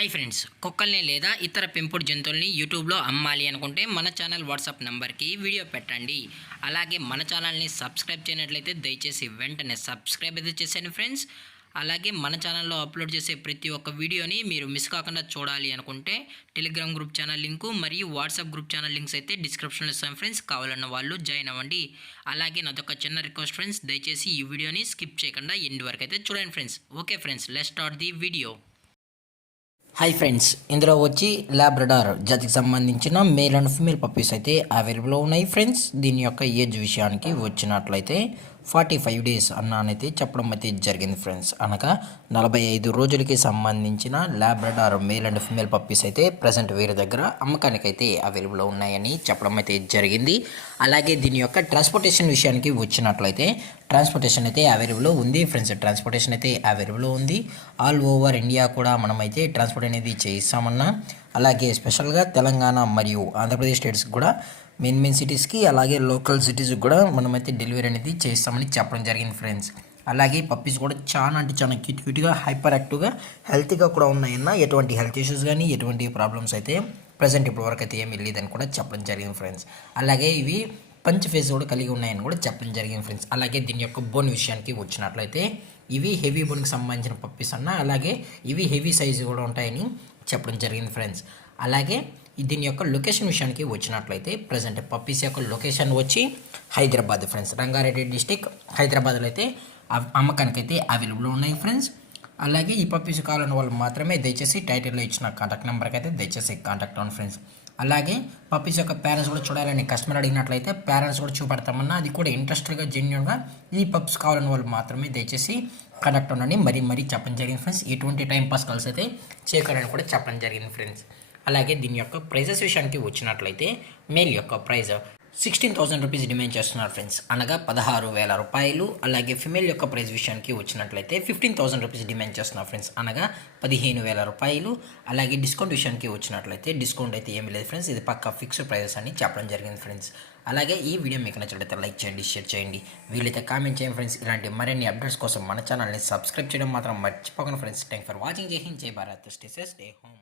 Hi friends, కుక్కల్ని లేదా ఇతర పెంపుడు జంతువుల్ని యూట్యూబ్లో అమ్మాలి అనుకుంటే మన ఛానల్ వాట్సాప్ నెంబర్కి వీడియో పెట్టండి. అలాగే మన ఛానల్ని సబ్స్క్రైబ్ చేయనట్లయితే దయచేసి వెంటనే సబ్స్క్రైబ్ అయితే చేసేయండి ఫ్రెండ్స్. అలాగే మన ఛానల్లో అప్లోడ్ చేసే ప్రతి ఒక్క వీడియోని మీరు మిస్ కాకుండా చూడాలి అనుకుంటే టెలిగ్రామ్ గ్రూప్ ఛానల్ లింకు మరియు వాట్సాప్ గ్రూప్ ఛానల్ లింక్స్ అయితే డిస్క్రిప్షన్లో ఇస్తాం ఫ్రెండ్స్. కావాలన్న వాళ్ళు జాయిన్ అవ్వండి. అలాగే నాదొక చిన్న రిక్వెస్ట్ ఫ్రెండ్స్, దయచేసి ఈ వీడియోని స్కిప్ చేయకుండా ఎండ్ వరకు అయితే చూడండి friends. Okay friends, let's start the video. Hi friends, ఇందులో వచ్చి లాబ్రడార్ జాతికి సంబంధించిన మేల్ అండ్ ఫీమేల్ పప్పీస్ అయితే అవైలబుల్లో ఉన్నాయి ఫ్రెండ్స్. దీని యొక్క ఏజ్ విషయానికి వచ్చినట్లయితే 45 డేస్ అన్నానైతే చెప్పడం అయితే జరిగింది ఫ్రెండ్స్. అనగా 45 రోజులకి సంబంధించిన Labrador male and female puppies అయితే ప్రజెంట్ వీరి దగ్గర అమ్మకానికి అయితే అవైలబుల్లో ఉన్నాయని చెప్పడం అయితే జరిగింది. అలాగే దీని యొక్క ట్రాన్స్పోర్టేషన్ విషయానికి వచ్చినట్లయితే ట్రాన్స్పోర్టేషన్ అయితే అవైలబుల్లో ఉంది ఫ్రెండ్స్. ట్రాన్స్పోర్టేషన్ అయితే అవైలబుల్లో ఉంది. ఆల్ ఓవర్ ఇండియా కూడా మనమైతే ట్రాన్స్పోర్ట్ అనేది చేయిస్తామన్నా. అలాగే స్పెషల్గా తెలంగాణ మరియు ఆంధ్రప్రదేశ్ స్టేట్స్కి కూడా మెయిన్ సిటీస్కి అలాగే లోకల్ సిటీస్కి కూడా మనమైతే డెలివరీ అనేది చేస్తామని చెప్పడం జరిగింది ఫ్రెండ్స్. అలాగే పప్పీస్ కూడా చాలా అంటే చాలా క్యూట్గా హైపర్ యాక్టివ్గా హెల్తీగా కూడా ఉన్నాయన్న. ఎటువంటి హెల్త్ ఇష్యూస్ కానీ ఎటువంటి ప్రాబ్లమ్స్ అయితే ప్రజెంట్ ఇప్పటివరకు అయితే ఏమీ లేదని కూడా చెప్పడం జరిగింది ఫ్రెండ్స్. అలాగే ఇవి పంచ్ ఫేస్ కూడా కలిగి ఉన్నాయని కూడా చెప్పడం జరిగింది ఫ్రెండ్స్. అలాగే దీని యొక్క బోన్ విషయానికి వచ్చినట్లయితే ఇవి హెవీ బోన్కి సంబంధించిన పప్పీస్ అన్న. అలాగే ఇవి హెవీ సైజు కూడా ఉంటాయని చెప్పడం జరిగింది ఫ్రెండ్స్. అలాగే దీని యొక్క లొకేషన్ విషయానికి వచ్చినట్లయితే ప్రజెంట్ పప్పీస్ యొక్క లొకేషన్ వచ్చి హైదరాబాద్ ఫ్రెండ్స్. రంగారెడ్డి డిస్టిక్ హైదరాబాద్లో అయితే అమ్మకానికి అయితే అవైలబుల్ ఉన్నాయి ఫ్రెండ్స్. అలాగే ఈ పప్పీస్ కావాలని వాళ్ళు మాత్రమే దయచేసి టైటిల్లో ఇచ్చిన కాంటాక్ట్ నెంబర్కి అయితే దయచేసి కాంటాక్ట్ అవ్వండి ఫ్రెండ్స్. అలాగే పప్పీస్ యొక్క పేరెంట్స్ కూడా చూడాలని కస్టమర్ అడిగినట్లయితే పేరెంట్స్ కూడా చూపెడతామన్నా. అది కూడా ఇంట్రెస్ట్గా జెన్యున్గా ఈ పప్స్ కావాలని వాళ్ళు మాత్రమే దయచేసి కాంటాక్ట్ అవ్వండి. మరీ చెప్పడం జరిగింది ఫ్రెండ్స్. ఎటువంటి టైం పాస్ కాల్స్ అయితే చేయకూడదని కూడా చెప్పడం జరిగింది ఫ్రెండ్స్. అలాగే దీని యొక్క ప్రైజెస్ విషయానికి వచ్చినట్లయితే మేల్ యొక్క ప్రైజ్ 16,000 రూపీస్ డిమాండ్ చేస్తున్నారు ఫ్రెండ్స్, అనగా 16,000 రూపాయలు. అలాగే ఫిమేల్ యొక్క ప్రైస్ విషయానికి వచ్చినట్లయితే 15,000 రూపీస్ డిమాండ్ చేస్తున్నారు ఫ్రెండ్స్, అనగా 15,000 రూపాయలు. అలాగే డిస్కౌంట్ విషయానికి వచ్చినట్లయితే డిస్కౌంట్ అయితే ఏమీ లేదు ఫ్రెండ్స్. ఇది పక్కా ఫిక్స్డ్ ప్రైజెస్ అని చెప్పడం జరిగింది ఫ్రెండ్స్. అలాగే ఈ వీడియో మీకు నచ్చినట్లయితే లైక్ చేయండి, షేర్ చేయండి, వీలైతే కామెంట్ చేయండి ఫ్రెండ్స్. ఇలాంటి మరిన్ని అప్డేట్స్ కోసం మన ఛానల్ని సబ్స్క్రైబ్ చేయడం మాత్రం మర్చిపోకండి ఫ్రెండ్స్. Thank for watching. జై హింద్, జై Bharat, stay safe, stay home.